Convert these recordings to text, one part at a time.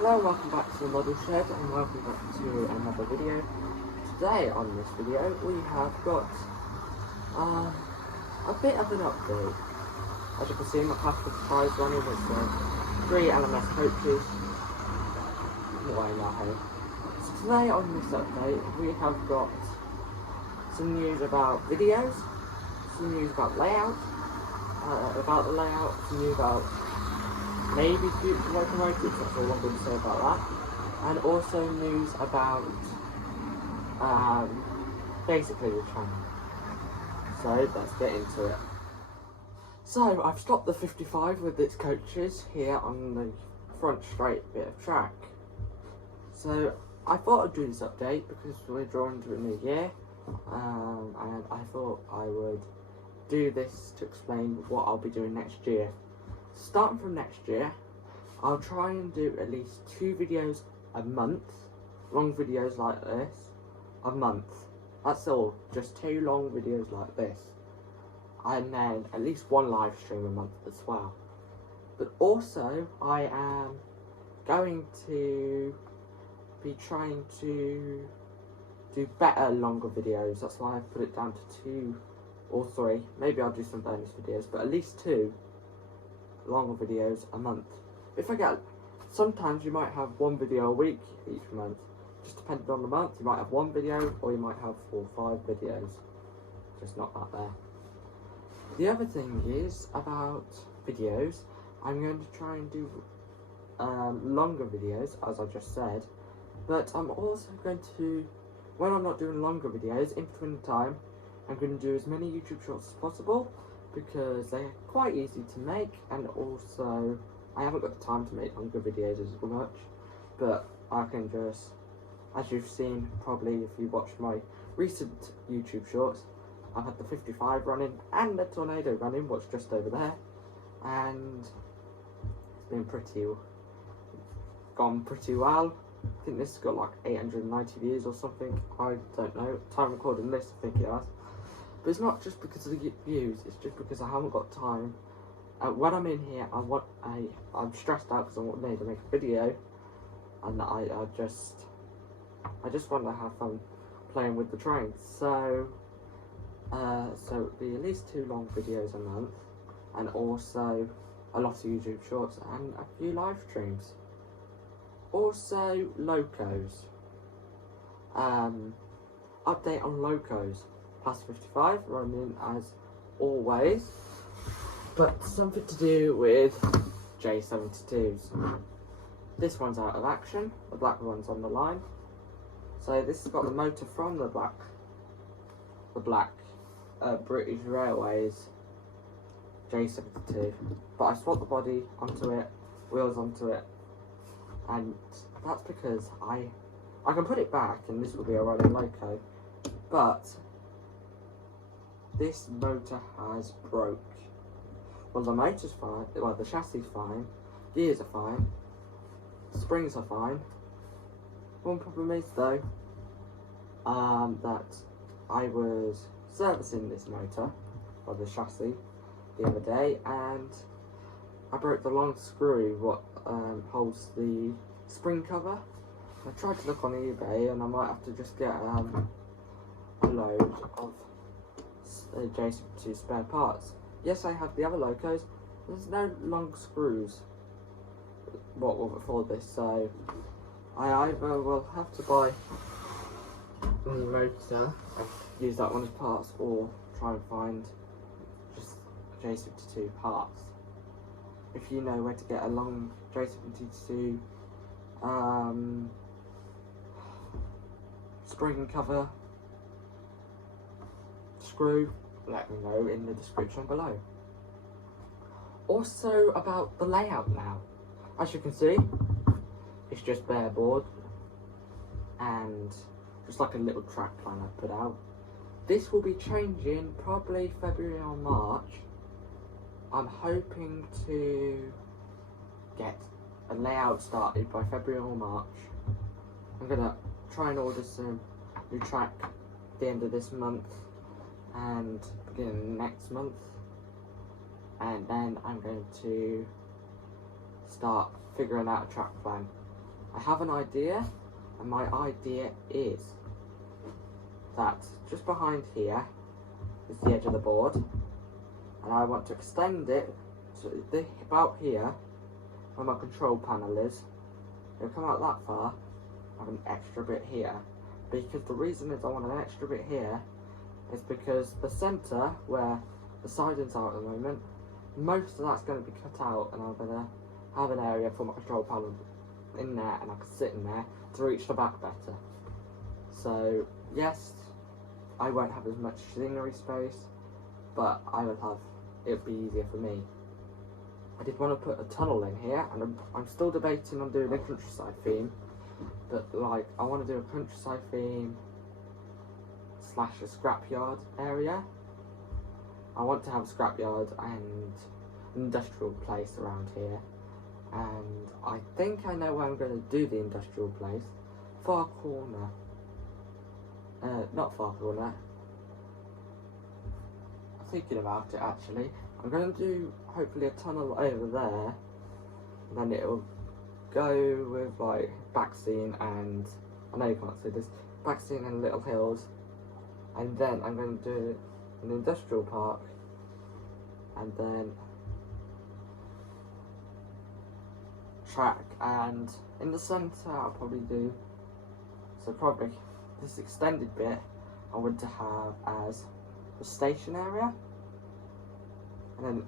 Hello, welcome back to the Model Shed and welcome back to another video. Today on this video we have got a bit of an update. As you can see, my classical prize running with 3 LMS coaches. Why not, hey? So today on this update we have got some news about videos, some news about layout, some news about maybe future locomotives, that's all I'm going to say about that. And also news about basically the channel. So let's get into it. So I've stopped the 55 with its coaches here on the front straight bit of track. So I thought I'd do this update because we're drawing to a new year, and I thought I would do this to explain what I'll be doing next year. Starting from next year, I'll try and do at least 2 videos a month, long videos like this, a month. That's all, just 2 long videos like this. And then at least 1 live stream a month as well. But also, I am going to be trying to do better, longer videos. That's why I've put it down to 2 or 3. Maybe I'll do some bonus videos, but at least 2 longer videos a month. If I get, sometimes you might have 1 video a week each month, just depending on the month. You might have 1 video or you might have 4 or 5 videos, just not that there. The other thing is about videos, I'm going to try and do longer videos, as I just said, but I'm also going to, when I'm not doing longer videos, in between the time, I'm going to do as many YouTube shorts as possible, because they're quite easy to make, and also I haven't got the time to make longer videos as much, but I can just, as you've seen probably if you watched my recent YouTube shorts, I've had the 55 running and the tornado running, what's just over there, and it's been gone pretty well. I think this has got like 890 views or something, I don't know, time recording this I think it has. But it's not just because of the views, it's just because I haven't got time. When I'm in here, I'm stressed out because I want to make a video, and I just want to have fun playing with the trains. So it'll be at least 2 long videos a month, and also a lot of YouTube shorts and a few live streams. Also, Locos. Update on Locos. Plus 55 running as always, but something to do with J72s. This one's out of action, the black one's on the line. So this has got the motor from the black British Railways J72, but I swapped the body onto it, wheels onto it, and that's because I can put it back and this will be a running Loco, but this motor has broke. Well, the motor's fine, well the chassis is fine, gears are fine, springs are fine. One problem is though, that I was servicing this motor, or the chassis, the other day, and I broke the long screw what holds the spring cover. I tried to look on eBay and I might have to just get a load of J72 spare parts. Yes, I have the other Locos. There's no long screws for this, so I either will have to buy a new motor and use that one as parts, or try and find just J72 parts. If you know where to get a long J72 spring cover screw, let me know in the description below. Also about the layout now, as you can see, it's just bare board and just like a little track plan I put out. This will be changing probably February or March. I'm hoping to get a layout started by February or March. I'm gonna try and order some new track at the end of this month and beginning next month, and then I'm going to start figuring out a track plan I have an idea, and my idea is that just behind here is the edge of the board, and I want to extend it to about here where my control panel is. It'll come out that far, I have an extra bit here, because the reason is I want an extra bit here is because the centre where the sidings are at the moment, most of that's going to be cut out, and I'm going to have an area for my control panel in there, and I can sit in there to reach the back better. So yes, I won't have as much scenery space, but it would be easier for me. I did want to put a tunnel in here, and I'm still debating on doing a countryside theme, but like I want to do a countryside theme / a scrapyard area. I want to have a scrapyard and an industrial place around here, and I think I know where I'm going to do the industrial place. Far corner. Not far corner. I'm thinking about it actually. I'm going to do hopefully a tunnel over there, and then it'll go with like back scene, and I know you can't see this, back scene and little hills, and then I'm going to do an industrial park, and then track, and in the centre I'll probably do, so probably this extended bit I want to have as the station area, and then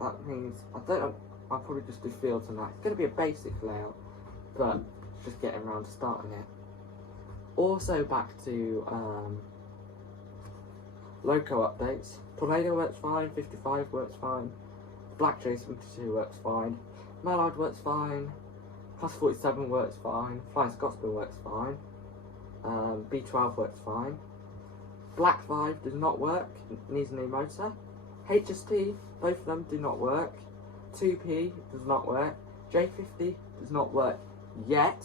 that means, I don't know, I'll probably just do fields and that. It's going to be a basic layout, but just getting around to starting it. Also back to Loco updates. Tornado works fine, 55 works fine, Black J72 works fine, Mallard works fine, Plus 47 works fine, Flying Scotsman works fine, B12 works fine, Black 5 does not work, needs a new motor, HST, both of them do not work, 2P does not work, J50 does not work yet.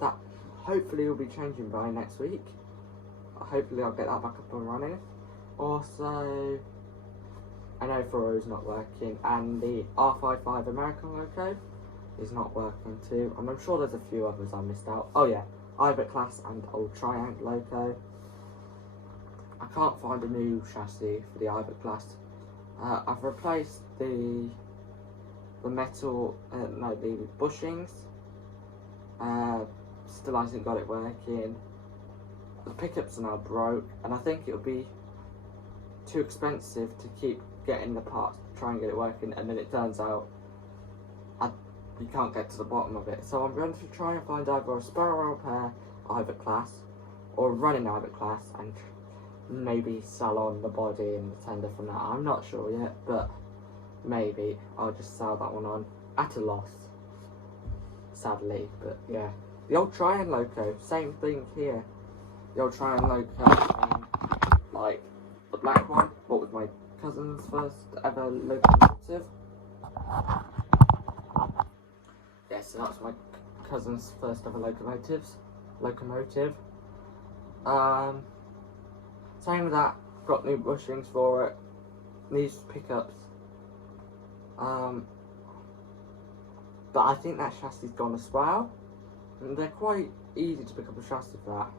That hopefully will be changing by next week. Hopefully I'll get that back up and running. Also, I know Furrow is not working, and the R55 American Loco is not working too, and I'm sure there's a few others I missed out. Oh yeah, Ibert Class and Old Triangle Loco. I can't find a new chassis for the Ibert Class. I've replaced the metal, the bushings. Still hasn't got it working. The pickups are now broke, and I think it'll be too expensive to keep getting the parts to try and get it working, and then it turns out you can't get to the bottom of it. So I'm going to try and find either a spare repair Ibert Class or a running Ibert Class, and maybe sell on the body and the tender from that. I'm not sure yet, but maybe I'll just sell that one on at a loss, sadly. But yeah, the Old Triangle Loco, same thing here. The Old Triangle Loco, like the black one, what was my cousin's first ever locomotive. Yeah, so that's my cousin's first ever locomotive. Same with that, got new bushings for it, these pickups. But I think that chassis's gone as well, and they're quite easy to pick up a chassis for that.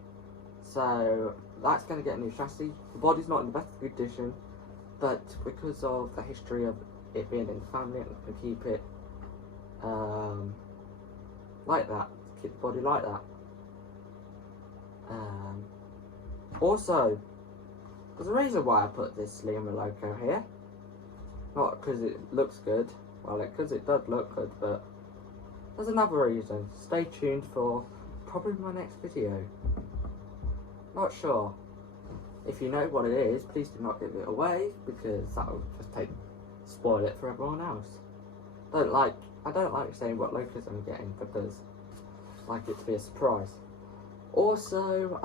So that's going to get a new chassis. The body's not in the best condition, but because of the history of it being in the family, I'm going to keep it like that, keep the body like that. Also, there's a reason why I put this Lima Loco here. Not because it looks good, well, because it does look good, but there's another reason. Stay tuned for probably my next video. Not sure. If you know what it is, please do not give it away, because that will just spoil it for everyone else. I don't like saying what Locos I'm getting, because I like it to be a surprise. Also,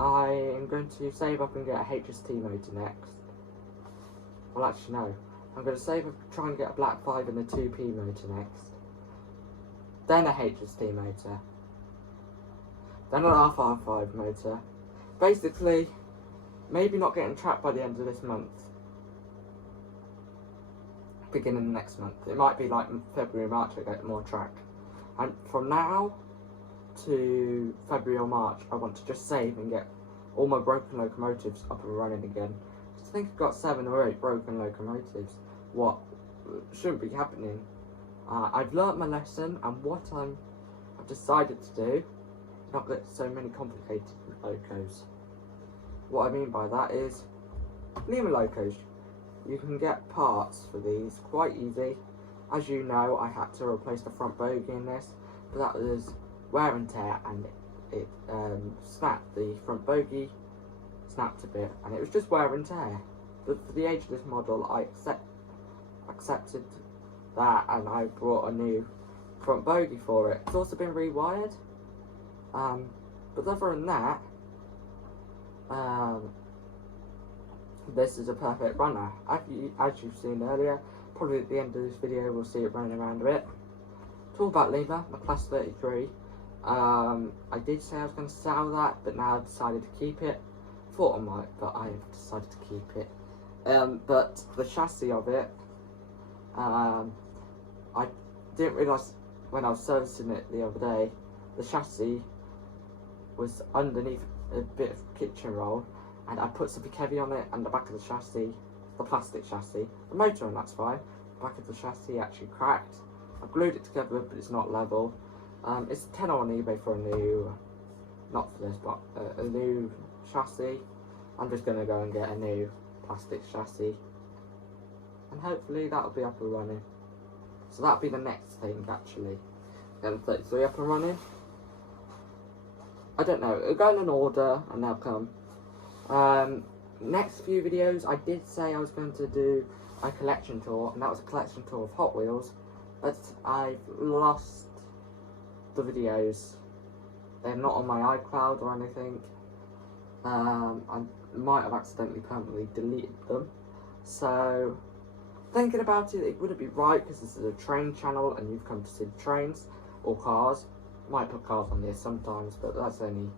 I am going to save up and get a HST motor next. Well, actually no. I'm going to save up, try and get a Black 5 and a 2P motor next. Then a HST motor. Then an R55 motor. Basically, maybe not getting trapped by the end of this month. beginning of next month. It might be like February, March I get more track. And from now to February or March, I want to just save and get all my broken locomotives up and running again. I think I've got 7 or 8 broken locomotives. What shouldn't be happening. I've learnt my lesson, and what I've decided to do, not get so many complicated locos. What I mean by that is, Lima locos, you can get parts for these quite easy. As you know, I had to replace the front bogie in this, but that was wear and tear, and it snapped. The front bogie snapped a bit, and it was just wear and tear. But for the age of this model, I accepted that, and I brought a new front bogie for it. It's also been rewired, but other than that, this is a perfect runner. As you've seen earlier, probably at the end of this video we'll see it running around a bit. Talk about Lima, my class 33. I did say I was going to sell that, but now I've decided to keep it. Thought I might, but I have decided to keep it. But the chassis of it, I didn't realise when I was servicing it the other day, the chassis was underneath a bit of kitchen roll, and I put something heavy on it, and the back of the chassis, the plastic chassis, the motor and that's fine, the back of the chassis actually cracked. I glued it together, but it's not level. It's a tenner on eBay for a new, not for this, but a new chassis. I'm just going to go and get a new plastic chassis, and hopefully that'll be up and running. So that'll be the next thing, actually. Get the 33 up and running. I don't know, it'll go in an order and they'll come. Next few videos, I did say I was going to do a collection tour, and that was a collection tour of Hot Wheels, but I've lost the videos. They're not on my iCloud or anything. I might have accidentally permanently deleted them. So, thinking about it, it wouldn't be right, because this is a train channel and you've come to see trains or cars. Might put cars on there sometimes, but that's only,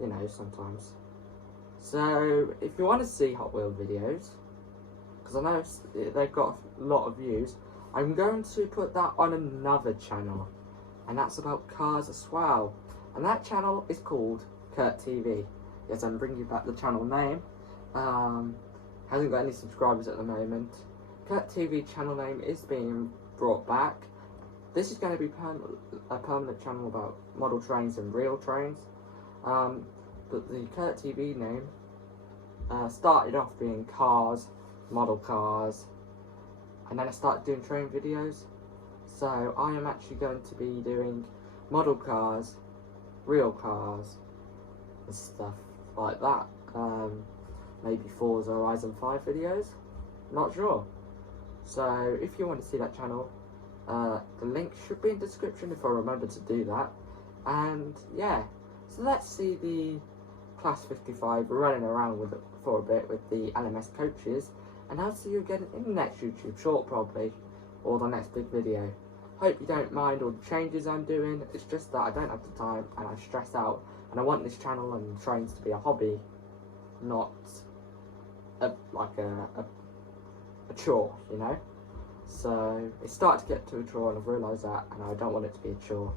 you know, sometimes. So, if you want to see Hot Wheel videos, because I know they've got a lot of views, I'm going to put that on another channel, and that's about cars as well. And that channel is called Kurt TV. Yes, I'm bringing back the channel name. Hasn't got any subscribers at the moment. Kurt TV channel name is being brought back. This is going to be a permanent channel about model trains and real trains. But the Kurt TV name started off being cars, model cars, and then I started doing train videos. So I am actually going to be doing model cars, real cars, and stuff like that. Maybe Forza Horizon 5 videos, not sure. So if you want to see that channel, the link should be in the description if I remember to do that. And yeah, so let's see the Class 55 running around with it for a bit with the LMS coaches, and I'll see you again in the next YouTube short probably, or the next big video. Hope you don't mind all the changes I'm doing. It's just that I don't have the time and I stress out, and I want this channel and trains to be a hobby, not like a chore, you know. So it's started to get to a chore, and I've realised that, and I don't want it to be a chore.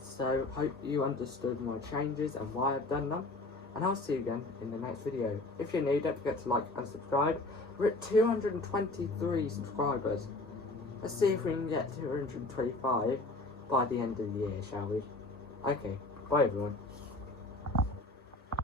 So hope you understood my changes and why I've done them, and I'll see you again in the next video. If you're new, don't forget to like and subscribe. We're at 223 subscribers. Let's see if we can get 225 by the end of the year, shall we? Okay, bye everyone.